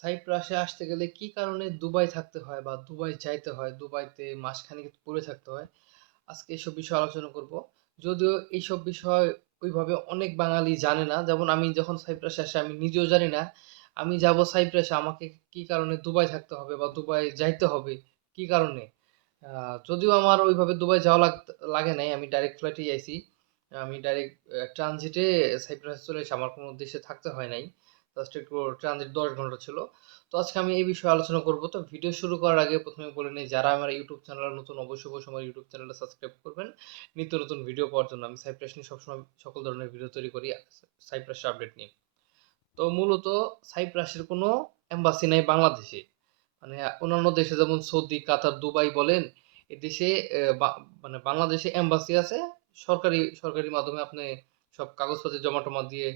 সাইপ্রাসে আসতে গেলে কি কারণে দুবাই থাকতে হয় বা দুবাই যাইতে হয়, দুবাইতে মাসখানেক পড়ে থাকতে হয়? আজকে এসব বিষয়ে আলোচনা করব। যদিও এইসব বিষয় ওইভাবে অনেক বাঙালি জানে না। যেমন আমি যখন সাইপ্রাসে আসি আমি নিজেও জানি না। আমি যাব সাইপ্রাসে আমাকে কি কারণে দুবাই থাকতে হবে বা দুবাই যাইতে হবে, কি কারণে? যদিও আমার ওইভাবে দুবাই যাওয়া লাগে নাই। আমি ডাইরেক্ট ফ্লাইটেই আইছি। আমি ডাইরেক্ট ট্রানজিটে সাইপ্রাসে চলে এসেছি। আমার কোনো দেশে থাকতে হয় নাই। জাস্ট একটু ট্রানজিট ১০ ঘন্টা ছিল। তো আজকে আমি এই বিষয়ে আলোচনা করব। তো ভিডিও শুরু করার আগে ১ম এ বলে নেই যারা আমার ইউটিউব চ্যানেলে নতুন অবশ্যই আমার ইউটিউব চ্যানেলটা সাবস্ক্রাইব করবেন। নিত্য নতুন ভিডিও পাওয়ার জন্য। আমি সাইপ্রাস নিয়ে সবসময় সকল ধরনের ভিডিও তৈরি করি সাইপ্রাসের আপডেট নিয়ে। তো মূলত সাইপ্রাসের কোনো এম্বাসি নাই বাংলাদেশে। মানে অন্যান্য দেশে যেমন সৌদি, কাতার, দুবাই বলেন, এদেশে মানে বাংলাদেশে এম্বাসি আছে। সরকারি মাধ্যমে আপনি সব কাগজপত্র জমা-টমা দিয়ে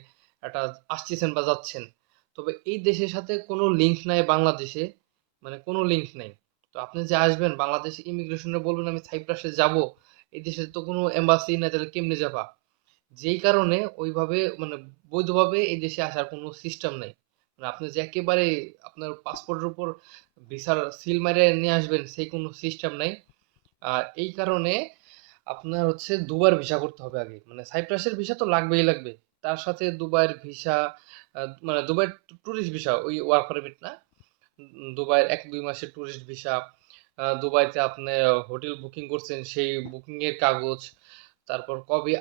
একটা আসতেছেন বা যাচ্ছেন। তবে এই দেশের সাথে কোনো লিঙ্ক নাই বাংলাদেশে, মানে কোনো লিঙ্ক নাই। তো আপনি যে আসবেন বাংলাদেশে ইমিগ্রেশনে বলবেন আমি সাইপ্রাসে যাবো, এই দেশে তো কোনো এম্বাসি নাই তাহলে কেমনে যাবা? যেই কারণে ওইভাবে মানে বৈধভাবে এই দেশে আসার কোনো সিস্টেম নাই। মানে আপনি যে একেবারে আপনার পাসপোর্টের উপর ভিসার সিল মাইরে নিয়ে আসবেন সেই কোনো সিস্টেম নাই। আর এই কারণে আপনার হচ্ছে দুবার ভিসা করতে হবে আগে। মানে সাইপ্রাসের ভিসা তো লাগবেই লাগবে। তার সাথে দুবাইয়ের ভিসা মানে দুবাইয়ের টুরিস্ট ভিসা ওই ওয়ার্ক পারমিট না। দুবাইয়ের ১-২ মাসের টুরিস্ট ভিসা, দুবাইতে আপনি হোটেল বুকিং করছেন সেই বুকিং এর কাগজ, তারপর কবে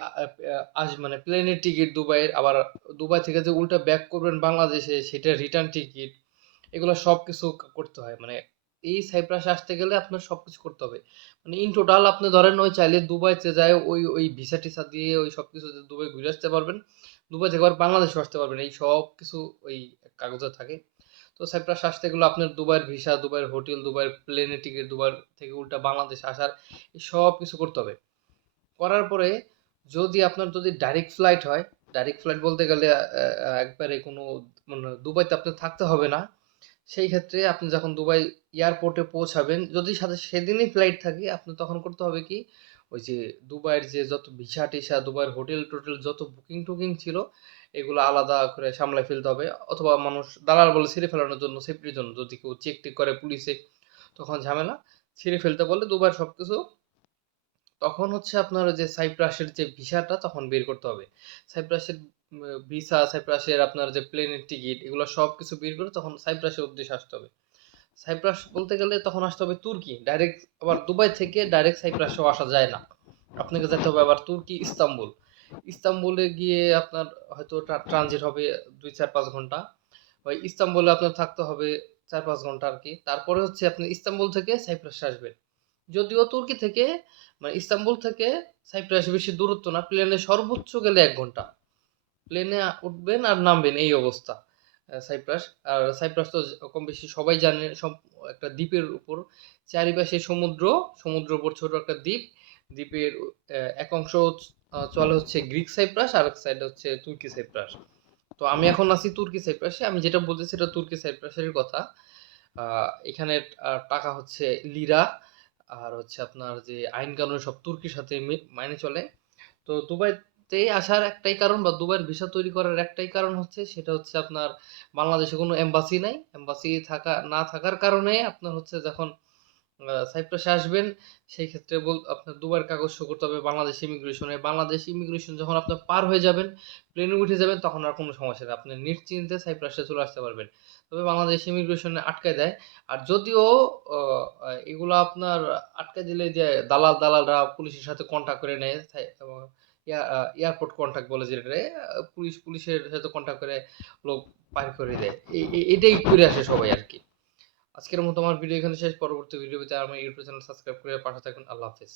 মানে প্লেনের টিকিট দুবাইয়ের, আবার দুবাই থেকে যে উল্টা ব্যাক করবেন বাংলাদেশে সেটার রিটার্ন টিকিট, এগুলো সবকিছু করতে হয়। মানে এই সাইপ্রাসে আসতে গেলে আপনার সবকিছু করতে হবে। মানে ইন টোটাল আপনি ধরেন ওই চাইলে দুবাইতে যায় ওই ভিসা টিসা দিয়ে ওই সবকিছু দুবাই ঘুরে আসতে পারবেন। দুবাই থেকে আবার বাংলাদেশে আসতে পারবেন। এই সব কিছু ওই কাগজে থাকে। তো সাইপ্রাস আসতে গেলে আপনার দুবাইয়ের ভিসা, দুবাইয়ের হোটেল, দুবাইয়ের প্লেনের টিকিট, দুবাই থেকে উল্টা বাংলাদেশে আসার এই সব কিছু করতে হবে। করার পরে যদি ডাইরেক্ট ফ্লাইট হয়, ডাইরেক্ট ফ্লাইট বলতে গেলে একবারে কোনো মানে দুবাইতে আপনার থাকতে হবে না। সেই ক্ষেত্রে আপনি যখন দুবাই এয়ারপোর্টে পৌঁছাবেন, যদি সাথে সেদিনই ফ্লাইট থাকে, আপনি তখন করতে হবে কি, ওই যে দুবাইয়ের যে যত ভিসা-টিসা, দুবাইয়ের হোটেল-টোটেল যত বুকিং-টুকিং ছিল, এগুলো আলাদা করে সামলায় ফেলতে হবে। অথবা মানুষ দালাল বলে ছিঁড়ে ফেলানোর জন্য, সেফটির জন্য। যদি কেউ চেক-টেক করে পুলিশে, তখন ঝামেলা। ছিঁড়ে ফেলতে বললে দুবাইয়ের সবকিছু তখন হচ্ছে আপনার ওই যে সাইপ্রাসের যে ভিসাটা তখন বের করতে হবে। সাইপ্রাসের ভিসা, সাইপ্রাসের আপনার যে প্লেনের টিকিট, এগুলো সবকিছু বের করে তখন সাইপ্রাসের উদ্দেশ্যে আসতে হবে। সাইপ্রাস বলতে গেলে তখন আসতে হবে তুর্কি। ডাইরেক্ট আবার দুবাই থেকে ডাইরেক্ট সাইপ্রাসেও আসা যায় না। আপনাকে যেতে হবে আবার তুর্কি ইস্তাম্বুল। ইস্তাম্বুলে গিয়ে আপনার হয়তো ট্রানজিট হবে ২-৪-৫ ঘন্টা। ওই ইস্তাম্বুলে আপনার থাকতে হবে ৪-৫ ঘন্টা আরকি। তারপরে হচ্ছে আপনি ইস্তাম্বুল থেকে সাইপ্রাসে আসবেন। যদিও তুর্কি থেকে মানে ইস্তাম্বুল থেকে সাইপ্রাস বেশি দূরত্ব না। প্লেনে সর্বোচ্চ গেলে ১ ঘন্টা। প্লেনে উঠবেন আর নামবেন এই অবস্থা। সাইপ্রাস। আর সাইপ্রাস তো কম বেশি সবাই জানে একটা দ্বীপের উপর। চারিপাশে সমুদ্র, সমুদ্রের উপর ছোট একটা দ্বীপ। দ্বীপের এক অংশ চলে হচ্ছে গ্রিক সাইপ্রাস, আরেক সাইডে হচ্ছে তুর্কি সাইপ্রাস। তো আমি এখন আছি তুর্কি সাইপ্রাসে। আমি যেটা বলতেছি সেটা তুর্কি সাইপ্রাসের কথা। এখানের টাকা হচ্ছে লিরা। আর হচ্ছে আপনার যে আইন কানুন সব তুর্কির সাথে মাইনে চলে। তো দুবাইতে আসার একটাই কারণ বা দুবাইয়ের ভিসা তৈরি করার একটাই কারণ হচ্ছে সেটা হচ্ছে আপনার বাংলাদেশে কোনো এম্বাসি নাই। এম্বাসি না থাকার কারণে আপনার হচ্ছে যখন সাইপ্রাসে আসবেন সেই ক্ষেত্রে আপনার দুবাইয়ের কাগজ শো করতে হবে বাংলাদেশ ইমিগ্রেশনে। বাংলাদেশ ইমিগ্রেশন যখন আপনার পার হয়ে যাবেন, প্লেনে উঠে যাবেন তখন আর কোনো সমস্যা নেই। আপনি নিশ্চিন্তে সাইপ্রাসে চলে আসতে পারবেন। তবে বাংলাদেশ ইমিগ্রেশনে আটকায় দেয়। আর যদিও অ এগুলো আপনার আটকায় দিলে যে দালালরা পুলিশের সাথে কন্টাক্ট করে নেয়। এয়ারপোর্ট কন্টাক্ট বলে যেটারে, পুলিশের সাথে কন্টাক্ট করে লোক বাইর করে দেয়। এটাই করে আসে সবাই আরকি। আজকের মতো আমার ভিডিও এখানে শেষ। পরবর্তী ভিডিও পেতে আমার ইউটিউব চ্যানেল সাবস্ক্রাইব করে পাশে থাকুন। আল্লাহ হাফেজ।